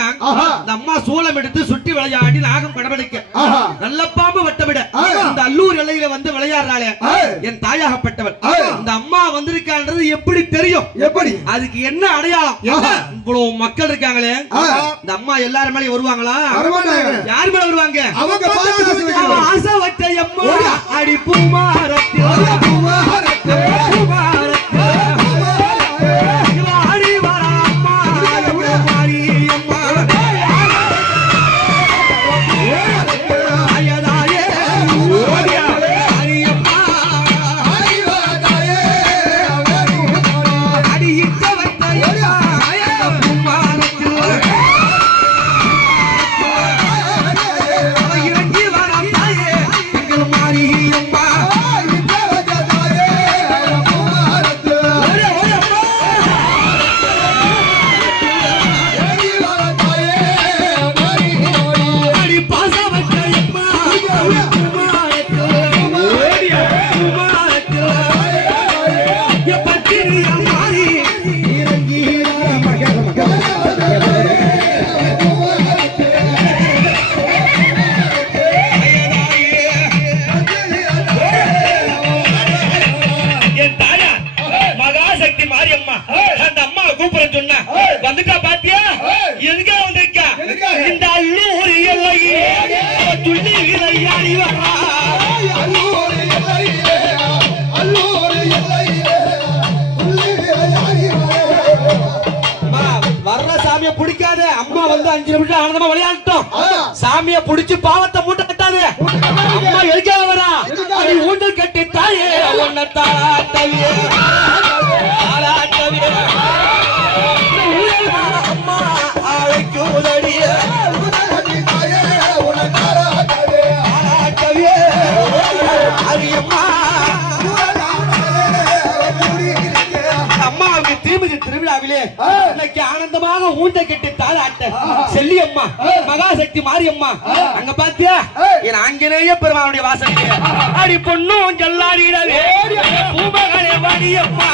பாத்தீங்கன்னா இந்த அம்மா சூளம் எடுத்து சுட்டி விளையாடி நாகம் கடவடிக்க நல்ல பாம்பு வட்டவிட இந்த அல்லூர் எல்லையில வந்து விளையாடுறாளே என் தாயாகப்பட்டவள் இந்த அம்மா வந்திருக்கான்றது எப்படி தெரியும்? எப்படி அதுக்கு என்ன அடையாளம்? இவ்வளவு மக்கள் இருக்காங்களே இந்த அம்மா எல்லாரும் மேலே வருவாங்களா? யார் மேல வருவாங்க? ஆசை வச்ச அம்மா அடி பூமாரத்து வந்துட்டா பாத்தியா? எதுக்கா வந்திருக்கா? இந்த அல்லூர் எல்லையே துள்ளி விளையாடி வரா. வர்ற சாமியை பிடிக்காது. அம்மா வந்து 5 நிமிஷம் ஆனந்தமா விளையாடட்டும். சாமியை பிடிச்சு பாவத்தை மூட்டை கட்டாது. அம்மா எதுக்காக வரா? ஊண்டல் கட்டி தாயே ஒன்ன தாளாட்டவே தாளாட்டவே அம்மாவுக்கு திருமதி திருவிழாவிலே இன்னைக்கு ஆனந்தமாக ஊண்டை கட்டி தாளாட்ட செல்லி அம்மா மகாசக்தி மாரியம்மா அங்க பாத்தியா என் ஆஞ்சநேய பெருமானுடைய வாசனை அடி பொண்ணும் ஜல்லாடிடவே பூமகளே வாடியம்மா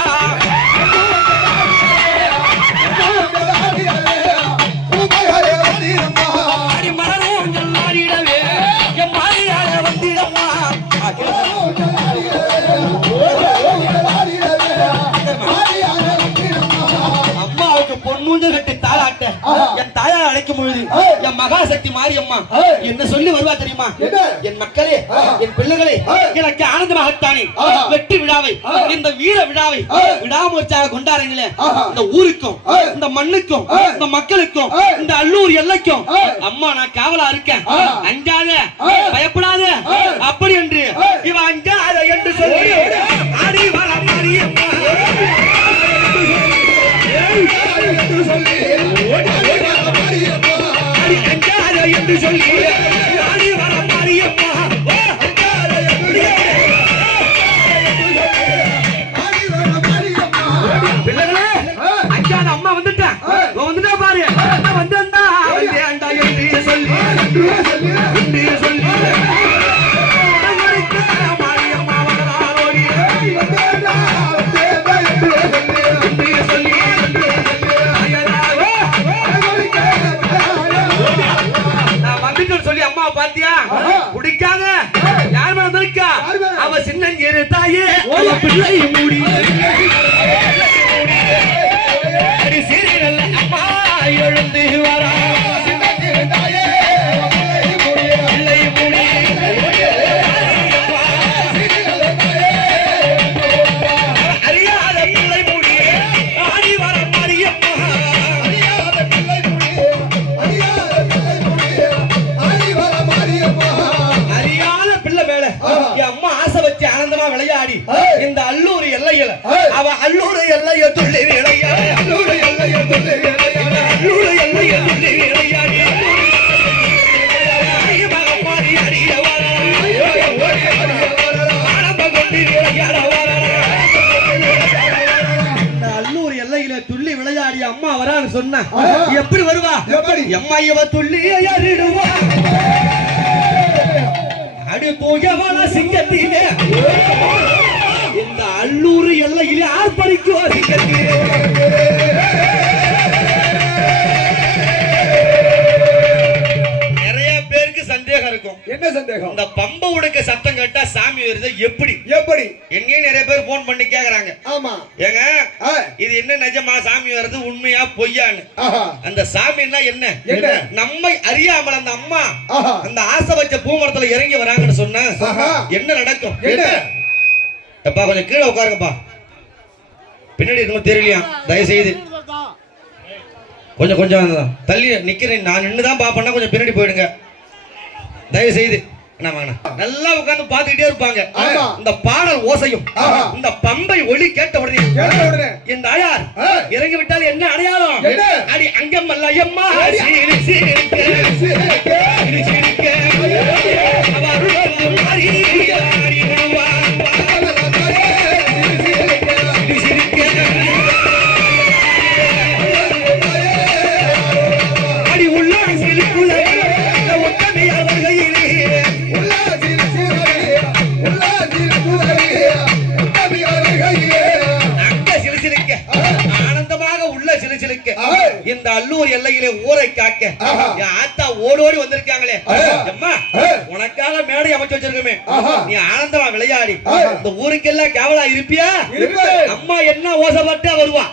அடி மலரும் ஜல்லாடிடவே என் மாரியால வந்திடம்மா அம்மாவுக்கு பொண்ணு கட்டி தாளாட்ட என் தாயார் அழைக்கும் பொழுது என் மகாசக்தி மாரியம்மா என்ன சொல்லி வருவா தெரியுமா? என் மக்களே என் பிள்ளைகளே எனக்கு ஆனந்தமாகத்தானே வெற்றி விழாவை இந்த வீர விழாவை விடாமுயற்சியாக கொண்டாடுங்களே. இந்த ஊருக்கும் இந்த மண்ணுக்கும் இந்த மக்களுக்கும் இந்த அல்லூர் எல்லைக்கும் அம்மா நான் காவலா இருக்கேன். அஞ்சாத பயப்படாத அப்படி என்று இவ அஞ்சாத என்று சொல்லி ஆடி வர மாரியம்மா என்று சொல்லி ஆடி வர மாரியம்மா பிள்ளைகளே அஞ்சாத அம்மா வந்துட்டா பாரு வந்தா என்று சொல்லி மாரியம்மா சொல்லி அம்மா பாத்தியா குடிக்காத யார் மேல வந்திருக்கா? அவ சின்னஞ்சிறு தாயே பிள்ளை மூடி சீரியல் அம்மா எழுந்து வரா பிள்ளை மூடி அறியாத பிள்ளை மூடி ஆடி வர மாரியம்மா அம்மா ஆசை வச்சு ஆனந்தமா விளையாடி இந்த அல்லூர் எல்லையில அவ அல்லூர் எல்லைய துள்ளி விளையாடி அல்லூர் எல்லைய துள்ளி விளையாடி அல்லூர் எல்லைய துள்ளி விளையாடி அல்லூர் எல்லையில துள்ளி விளையாடி அம்மா வரான்னு சொன்ன எப்படி வருவா? அம்மா இவ துள்ளி ஏறிடுவா அடி தூயவன சிங்கத்திலே இந்த அல்லூர் எல்லையிலே ஆர்ப்பரிக்கும் சிங்கத்திலே சந்தேகம். இந்த பம்பை உடைக்க சத்தம் கேட்டா சாமி வருது எப்படி? என்னையே நிறைய பேர் போன் பண்ணி கேக்குறாங்க. ஆமா. ஏங்க இது என்ன நிஜமா சாமி வருது உண்மையா பொய்யான்னு? அந்த சாமின்னா என்ன? நம்மை அறியாமல் அந்த அம்மா அந்த ஆசை வச்ச பூமரத்துல இறங்கி வராங்கன்னு சொன்னா என்ன நடக்கும்? எப்பா கொஞ்சம் கீழே உட்காருங்கப்பா. பின்னாடி இருக்கணும் தெரியலையா? தயவு செய்து கொஞ்சம் தள்ளி நிக்கிறேன். நான் நின்னுதான் பாப்பேன்னா கொஞ்சம் பின்னாடி போயிடுங்க தயவு செய்து. நல்லா உட்கார்ந்து பாத்துக்கிட்டே இருப்பாங்க. இந்த பாடல் ஓசையும் இந்த பம்பை ஒலி கேட்ட உடனே இந்த ஆயார் இறங்கி விட்டால் என்ன அடையாளம்? அடி அங்கம் அல்ல எம்மா இந்த அல்லூர் எல்லையிலே ஊரை காக்க என் ஆத்தா ஓடோடி வந்திருக்காங்களே. அம்மா உனக்காக மேடை அமைச்சு வச்சிருக்கமே, நீ ஆனந்தமா விளையாடி இந்த ஊருக்கெல்லாம் கேவலா இருப்பியா? அம்மா என்ன ஓசப்பட்டா வருவா.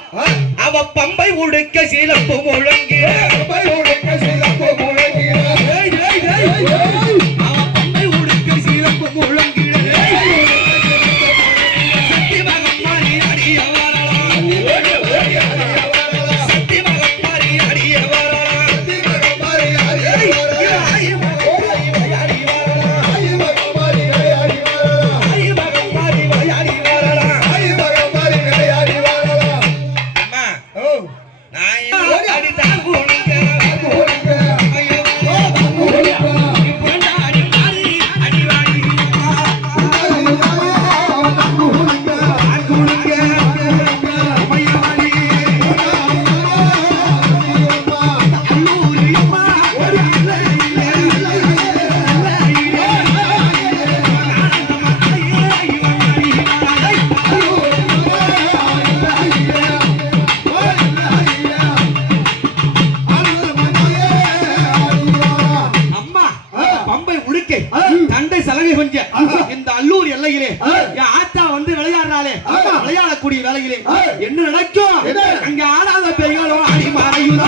அவ பம்பை உடுக்க சீலப்பு முழங்கி அவ பம்பை உடுக்க சீலப்பு முழங்கி இந்த அல்லூர் எல்லையிலே என் ஆத்தா வந்து விளையாடுறாளே, விளையாடக்கூடிய வேலையிலே என்ன நடக்கும்? அங்க ஆடாத பெரியாலும் அடி மாறையும்